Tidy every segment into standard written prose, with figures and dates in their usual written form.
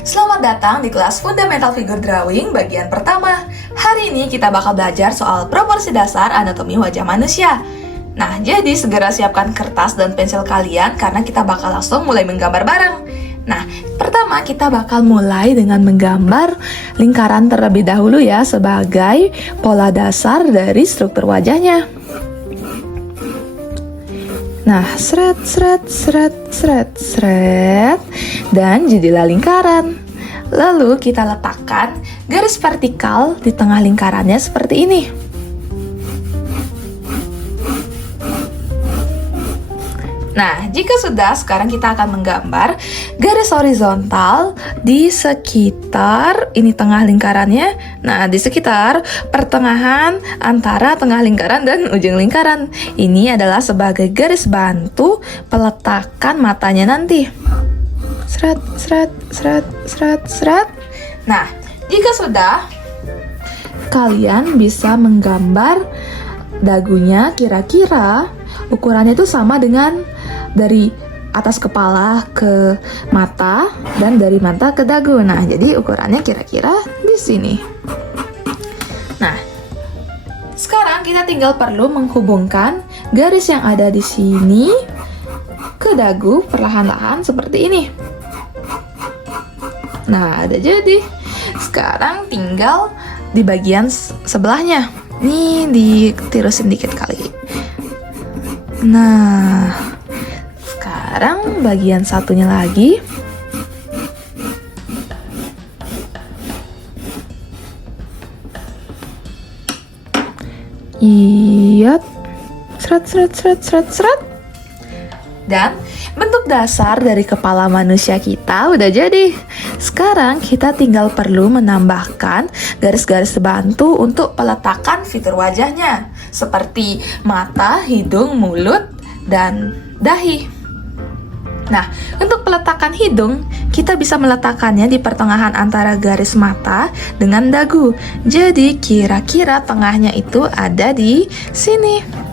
Selamat datang di kelas Fundamental Figure Drawing bagian pertama. Hari ini kita bakal belajar soal proporsi dasar anatomi wajah manusia. Nah, jadi segera siapkan kertas dan pensil kalian karena kita bakal langsung mulai menggambar bareng. Nah, pertama kita bakal mulai dengan menggambar lingkaran terlebih dahulu ya sebagai pola dasar dari struktur wajahnya. Nah, seret, dan jadilah lingkaran. Lalu kita letakkan garis vertikal di tengah lingkarannya seperti ini. Nah, jika sudah, sekarang kita akan menggambar garis horizontal di sekitar ini tengah lingkarannya. Nah, di sekitar pertengahan antara tengah lingkaran dan ujung lingkaran. Ini adalah sebagai garis bantu peletakan matanya nanti. Nah, jika sudah, kalian bisa menggambar dagunya kira-kira ukurannya itu sama dengan dari atas kepala ke mata dan dari mata ke dagu. Nah, jadi ukurannya kira-kira di sini. Nah, sekarang kita tinggal perlu menghubungkan garis yang ada di sini ke dagu perlahan-lahan seperti ini. Nah, ada jadi. Sekarang tinggal di bagian sebelahnya. Nih, ditirusin dikit kali. Nah, sekarang bagian satunya lagi. Iya, seret. Dan bentuk dasar dari kepala manusia kita udah jadi. Sekarang kita tinggal perlu menambahkan garis-garis bantu untuk peletakan fitur wajahnya, seperti mata, hidung, mulut, dan dahi. Nah, untuk peletakan hidung, kita bisa meletakkannya di pertengahan antara garis mata dengan dagu. Jadi, kira-kira tengahnya itu ada di sini.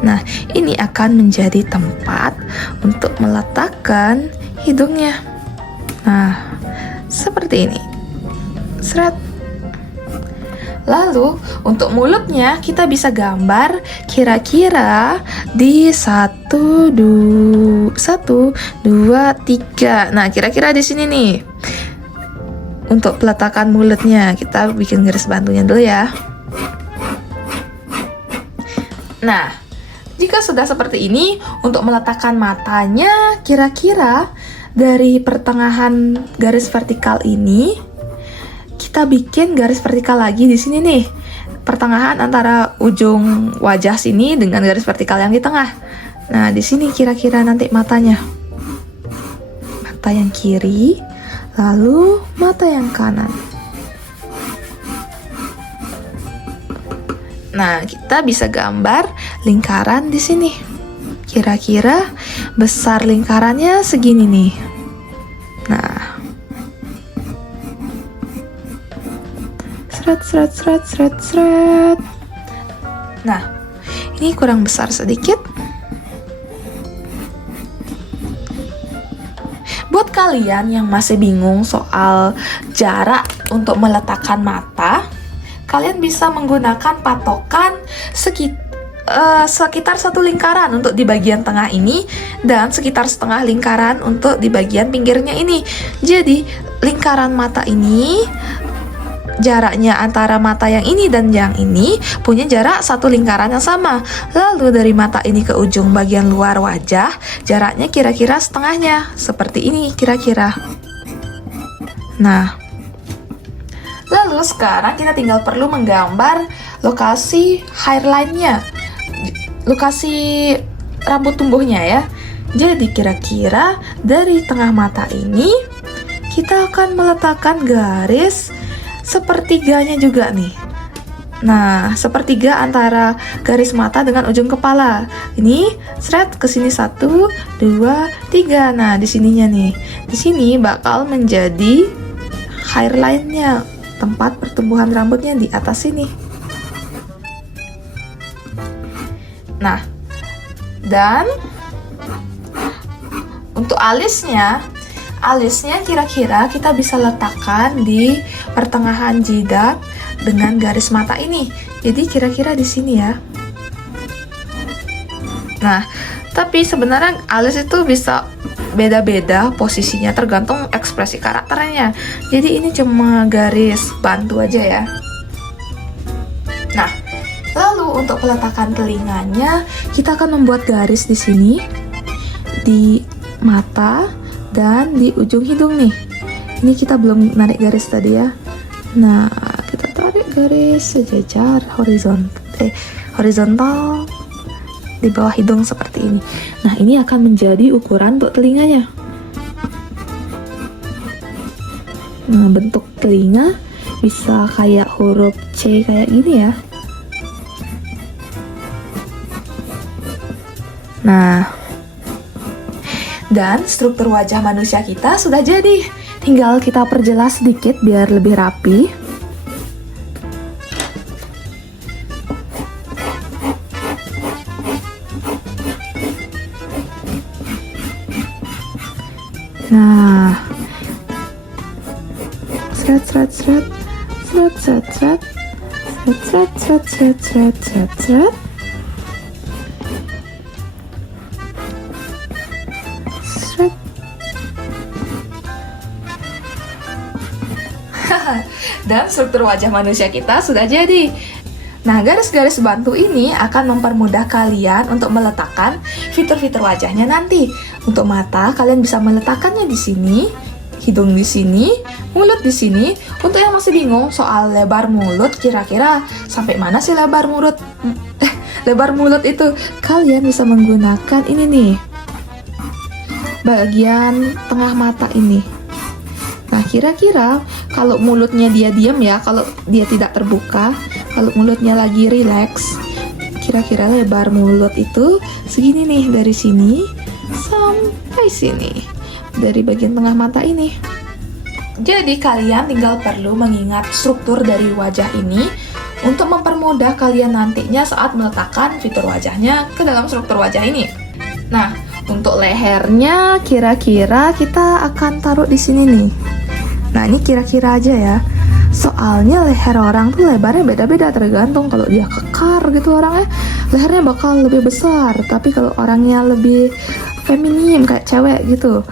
Nah, ini akan menjadi tempat untuk meletakkan hidungnya. Nah, seperti ini. Seret. Lalu, untuk mulutnya kita bisa gambar kira-kira di 1, 2, 3. Nah, kira-kira di sini nih. Untuk peletakan mulutnya, kita bikin garis bantunya dulu ya. Nah, jika sudah seperti ini, untuk meletakkan matanya, kira-kira dari pertengahan garis vertikal ini, kita bikin garis vertikal lagi di sini nih. Pertengahan antara ujung wajah sini dengan garis vertikal yang di tengah. Nah, di sini kira-kira nanti matanya. Mata yang kiri, lalu mata yang kanan. Nah, kita bisa gambar lingkaran di sini. Kira-kira besar lingkarannya segini nih. Nah, seret. Nah, ini kurang besar sedikit. Buat kalian yang masih bingung soal jarak untuk meletakkan mata, kalian bisa menggunakan patokan sekitar satu lingkaran untuk di bagian tengah ini dan sekitar setengah lingkaran untuk di bagian pinggirnya ini. Jadi, lingkaran mata ini jaraknya antara mata yang ini dan yang ini punya jarak satu lingkaran yang sama. Lalu dari mata ini ke ujung bagian luar wajah, jaraknya kira-kira setengahnya. Seperti ini kira-kira. Nah, lalu sekarang kita tinggal perlu menggambar lokasi hairline-nya, lokasi rambut tumbuhnya ya. Jadi kira-kira dari tengah mata ini kita akan meletakkan garis sepertiganya juga nih. Nah, sepertiga antara garis mata dengan ujung kepala. Ini seret ke sini 1, 2, 3. Nah, di sininya nih. Di sini bakal menjadi hairline-nya, tempat pertumbuhan rambutnya di atas sini. Nah, dan untuk alisnya alisnya kira-kira kita bisa letakkan di pertengahan jidat dengan garis mata ini. Jadi kira-kira di sini ya. Nah, tapi sebenarnya alis itu bisa beda-beda posisinya tergantung ekspresi karakternya. Jadi ini cuma garis bantu aja ya. Nah, lalu untuk peletakan telinganya, kita akan membuat garis di sini, di mata, dan di ujung hidung nih. Ini kita belum narik garis tadi ya. Nah, kita tarik garis sejajar horizontal di bawah hidung seperti ini. Nah, ini akan menjadi ukuran untuk telinganya. Nah, bentuk telinga bisa kayak huruf C kayak gini ya. Nah, dan struktur wajah manusia kita sudah jadi. Tinggal kita perjelas sedikit biar lebih rapi. Nah, seret seret seret seret seret seret seret seret seret seret seret seret. Dan struktur wajah manusia kita sudah jadi. Nah, garis-garis bantu ini akan mempermudah kalian untuk meletakkan fitur-fitur wajahnya nanti. Untuk mata, kalian bisa meletakkannya di sini, hidung di sini, mulut di sini. Untuk yang masih bingung soal lebar mulut, kira-kira sampai mana sih lebar mulut? Lebar mulut itu kalian bisa menggunakan ini nih, bagian tengah mata ini. Nah, kira-kira kalau mulutnya dia diam ya, kalau dia tidak terbuka, kalau mulutnya lagi rileks, kira-kira lebar mulut itu segini nih, dari sini sampai sini, dari bagian tengah mata ini. Jadi kalian tinggal perlu mengingat struktur dari wajah ini untuk mempermudah kalian nantinya saat meletakkan fitur wajahnya ke dalam struktur wajah ini. Nah, untuk lehernya kira-kira kita akan taruh di sini nih. Nah, ini kira-kira aja ya. Soalnya leher orang tuh lebarnya beda-beda, tergantung. Kalau dia kekar gitu orangnya, lehernya bakal lebih besar. Tapi kalau orangnya lebih feminim kayak cewek gitu,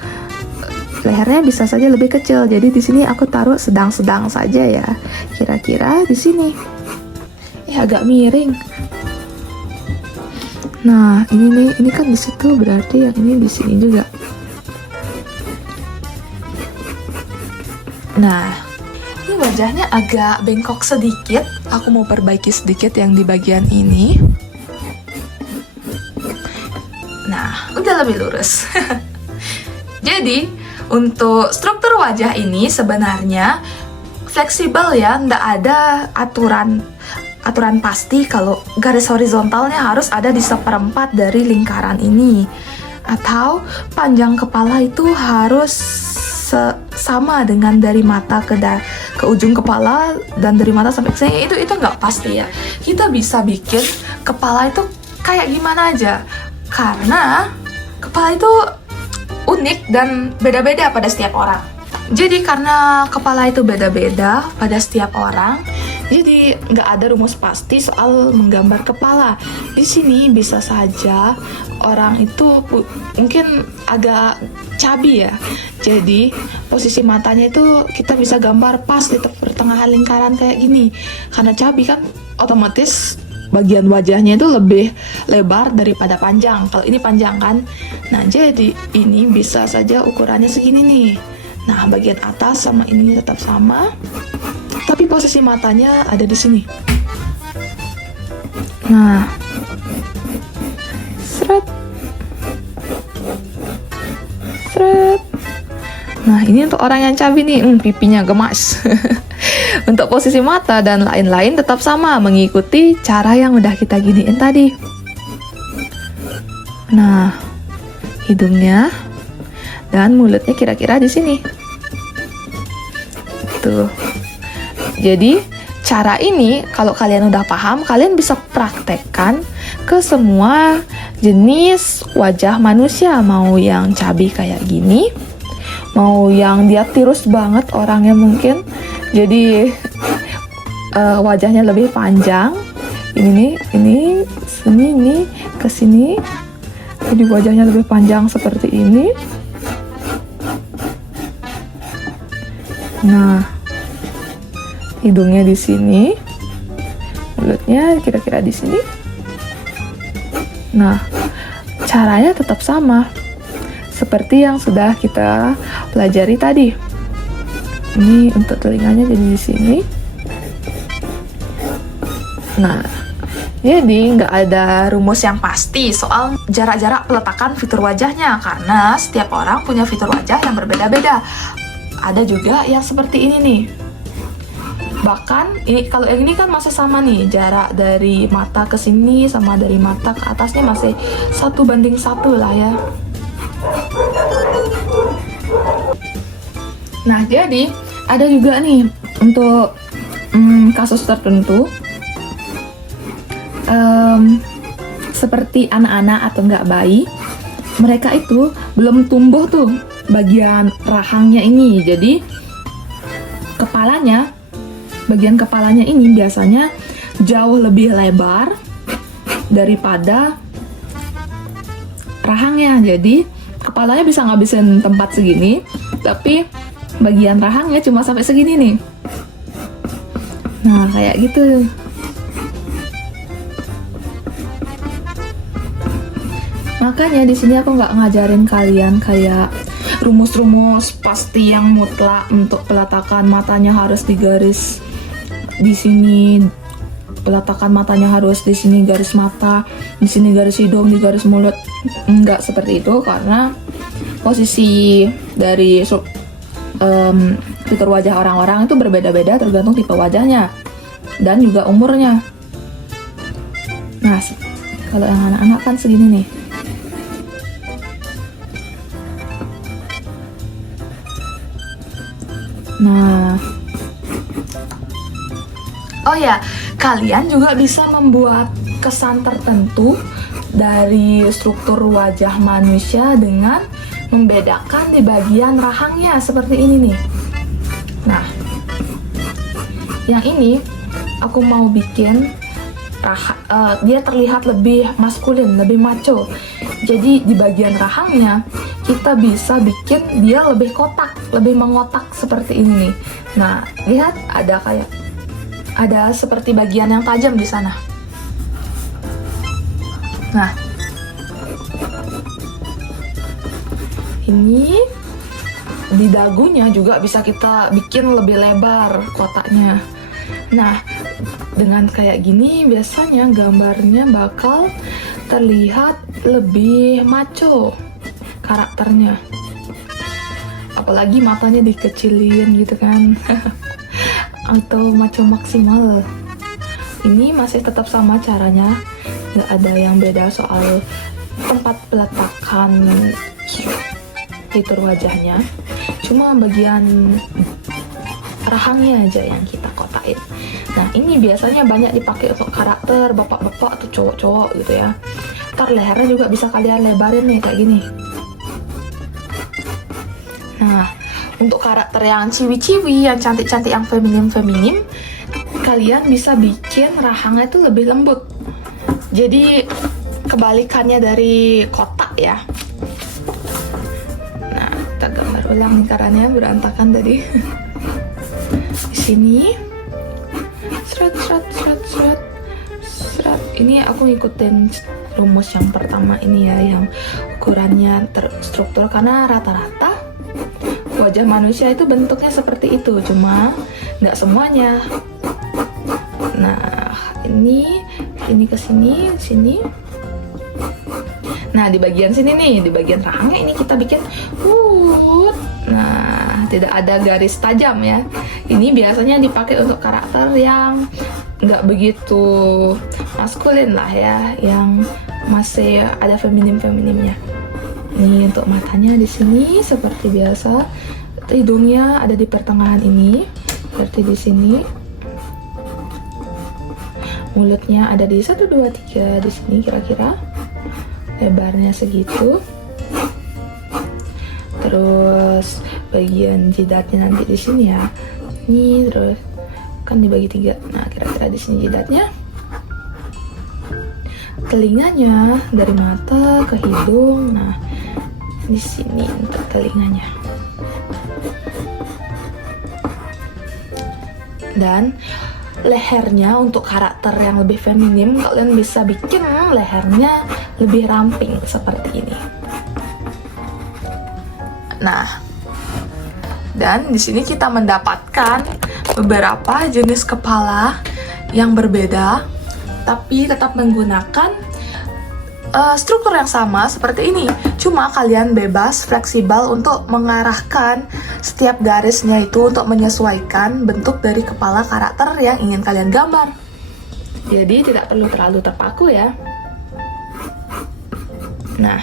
lehernya bisa saja lebih kecil. Jadi di sini aku taruh sedang-sedang saja ya. Kira-kira di sini. Agak miring. Nah, ini nih, ini kan di situ, berarti yang ini di sini juga. Nah, ini wajahnya agak bengkok sedikit. Aku mau perbaiki sedikit yang di bagian ini. Nah, udah lebih lurus. Jadi, untuk struktur wajah ini sebenarnya fleksibel ya, nggak ada aturan pasti kalau garis horizontalnya harus ada di 1/4 dari lingkaran ini, atau panjang kepala itu harus sama dengan dari mata ke ujung kepala dan dari mata sampai ke sini. Itu nggak pasti ya. Kita bisa bikin kepala itu kayak gimana aja, karena kepala itu unik dan beda-beda pada setiap orang. Jadi karena kepala itu beda-beda pada setiap orang, jadi nggak ada rumus pasti soal menggambar kepala. Di sini bisa saja orang itu mungkin agak cabi ya. Jadi posisi matanya itu kita bisa gambar pas di pertengahan lingkaran kayak gini. Karena cabi kan otomatis bagian wajahnya itu lebih lebar daripada panjang. Kalau ini panjang kan. Nah, jadi ini bisa saja ukurannya segini nih. Nah, bagian atas sama ini tetap sama, tapi posisi matanya ada di sini. Nah, seret, seret. Nah, ini untuk orang yang cabi nih, pipinya gemas. Untuk posisi mata dan lain-lain tetap sama, mengikuti cara yang udah kita giniin tadi. Nah, hidungnya dan mulutnya kira-kira di sini. Tuh. Jadi, cara ini kalau kalian udah paham, kalian bisa praktekkan ke semua jenis wajah manusia, mau yang cabi kayak gini, mau yang dia tirus banget orangnya mungkin, jadi wajahnya lebih panjang. Ini sini, ini ke sini, jadi wajahnya lebih panjang seperti ini. Nah, hidungnya di sini, mulutnya kira-kira di sini. Nah, caranya tetap sama seperti yang sudah kita pelajari tadi. Ini untuk telinganya jadi di sini. Nah, jadi nggak ada rumus yang pasti soal jarak-jarak peletakan fitur wajahnya, karena setiap orang punya fitur wajah yang berbeda-beda. Ada juga yang seperti ini nih. Bahkan ini, kalau yang ini kan masih sama nih, jarak dari mata ke sini sama dari mata ke atasnya masih 1:1 lah ya. Nah, jadi ada juga nih untuk kasus tertentu, seperti anak-anak atau enggak bayi, mereka itu belum tumbuh tuh bagian rahangnya ini. Jadi bagian kepalanya ini biasanya jauh lebih lebar daripada rahangnya. Jadi kepalanya bisa ngabisin tempat segini, tapi bagian rahangnya cuma sampai segini nih. Nah, kayak gitu. Makanya di sini aku nggak ngajarin kalian kayak rumus-rumus pasti yang mutlak untuk peletakan matanya harus di garis di sini, peletakan matanya harus di sini garis mata, di sini garis hidung, di garis mulut. Nggak seperti itu, karena posisi dari fitur wajah orang-orang itu berbeda-beda tergantung tipe wajahnya dan juga umurnya. Nah, kalau yang anak-anak kan segini nih. Nah, oh ya, kalian juga bisa membuat kesan tertentu dari struktur wajah manusia dengan membedakan di bagian rahangnya seperti ini nih. Nah, yang ini aku mau bikin dia terlihat lebih maskulin, lebih macho. Jadi di bagian rahangnya kita bisa bikin dia lebih kotak, lebih mengotak seperti ini nih. Nah, lihat ada seperti bagian yang tajam di sana. Nah, ini di dagunya juga bisa kita bikin lebih lebar kotaknya. Nah, dengan kayak gini biasanya gambarnya bakal terlihat lebih macho karakternya. Apalagi matanya dikecilin gitu kan. Atau macho maksimal. Ini masih tetap sama caranya, nggak ada yang beda soal tempat peletakan fitur wajahnya. Cuma bagian rahangnya aja yang kita kotain. Nah, ini biasanya banyak dipakai untuk karakter bapak-bapak atau cowok-cowok gitu ya. Ntar lehernya juga bisa kalian lebarin nih kayak gini. Nah, untuk karakter yang ciwi-ciwi, yang cantik-cantik, yang feminim-feminim, kalian bisa bikin rahangnya itu lebih lembut. Jadi kebalikannya dari kotak ya. Nah, kita gambar ulang lingkarannya berantakan tadi. Di sini, seret. Ini aku ngikutin rumus yang pertama ini ya, yang ukurannya terstruktur, karena rata-rata wajah manusia itu bentuknya seperti itu, cuma nggak semuanya. Nah, ini ke sini. Nah, di bagian sini nih, di bagian rahangnya ini kita bikin nah, tidak ada garis tajam ya. Ini biasanya dipakai untuk karakter yang nggak begitu maskulin lah ya, yang masih ada feminim-feminimnya. Ini untuk matanya di sini seperti biasa. Hidungnya ada di pertengahan ini, seperti di sini. Mulutnya ada di 1, 2, 3 di sini kira-kira. Lebarnya segitu. Terus bagian jidatnya nanti di sini ya. Ini terus kan dibagi 3. Nah, kira-kira di sini jidatnya. Telinganya dari mata ke hidung. Nah, di sini untuk telinganya. Dan lehernya untuk karakter yang lebih feminim, kalian bisa bikin lehernya lebih ramping seperti ini. Nah, dan di sini kita mendapatkan beberapa jenis kepala yang berbeda, tapi tetap menggunakan struktur yang sama seperti ini. Cuma kalian bebas, fleksibel untuk mengarahkan setiap garisnya itu untuk menyesuaikan bentuk dari kepala karakter yang ingin kalian gambar. Jadi tidak perlu terlalu terpaku ya. Nah,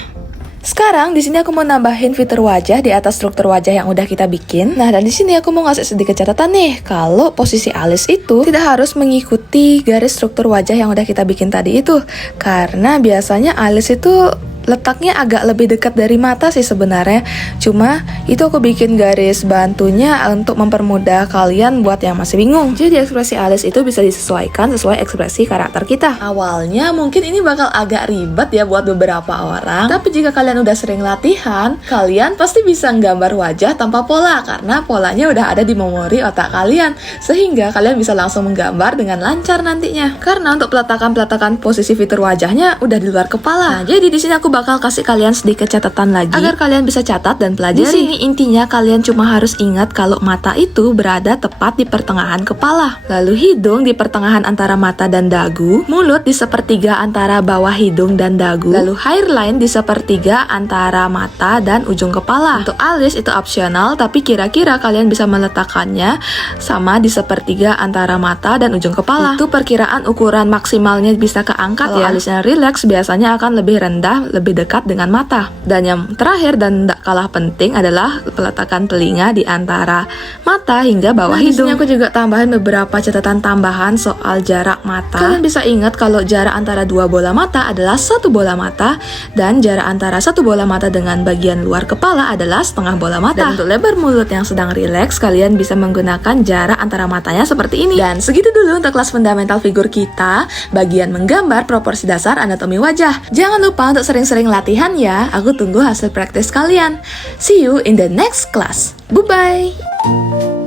sekarang di sini aku mau nambahin fitur wajah di atas struktur wajah yang udah kita bikin. Nah, dan di sini aku mau ngasih sedikit catatan nih, kalau posisi alis itu tidak harus mengikuti garis struktur wajah yang udah kita bikin tadi itu. Karena biasanya alis itu letaknya agak lebih dekat dari mata sih sebenarnya. Cuma itu aku bikin garis bantunya untuk mempermudah kalian buat yang masih bingung. Jadi ekspresi alis itu bisa disesuaikan sesuai ekspresi karakter kita. Awalnya mungkin ini bakal agak ribet ya buat beberapa orang, tapi jika kalian udah sering latihan, kalian pasti bisa nggambar wajah tanpa pola, karena polanya udah ada di memori otak kalian, sehingga kalian bisa langsung menggambar dengan lancar nantinya. Karena untuk peletakan posisi fitur wajahnya udah di luar kepala. Nah, jadi di sini aku bakal kasih kalian sedikit catatan lagi agar kalian bisa catat dan pelajari. Di sini intinya kalian cuma harus ingat kalau mata itu berada tepat di pertengahan kepala, lalu hidung di pertengahan antara mata dan dagu, mulut di sepertiga antara bawah hidung dan dagu, lalu hairline di sepertiga antara mata dan ujung kepala. Untuk alis itu opsional, tapi kira-kira kalian bisa meletakkannya sama di sepertiga antara mata dan ujung kepala. Itu perkiraan ukuran maksimalnya bisa keangkat ya. Alisnya relax biasanya akan lebih rendah, lebih dekat dengan mata. Dan yang terakhir dan tidak kalah penting adalah peletakan telinga di antara mata hingga bawah hidung. Di sini aku juga tambahin beberapa catatan tambahan soal jarak mata. Kalian bisa ingat kalau jarak antara dua bola mata adalah satu bola mata, dan jarak antara satu bola mata dengan bagian luar kepala adalah setengah bola mata. Dan untuk lebar mulut yang sedang rileks, kalian bisa menggunakan jarak antara matanya seperti ini. Dan segitu dulu untuk kelas fundamental figur kita, bagian menggambar proporsi dasar anatomi wajah. Jangan lupa untuk sering-sering latihan ya, aku tunggu hasil praktis kalian. See you in the next class. Bye-bye.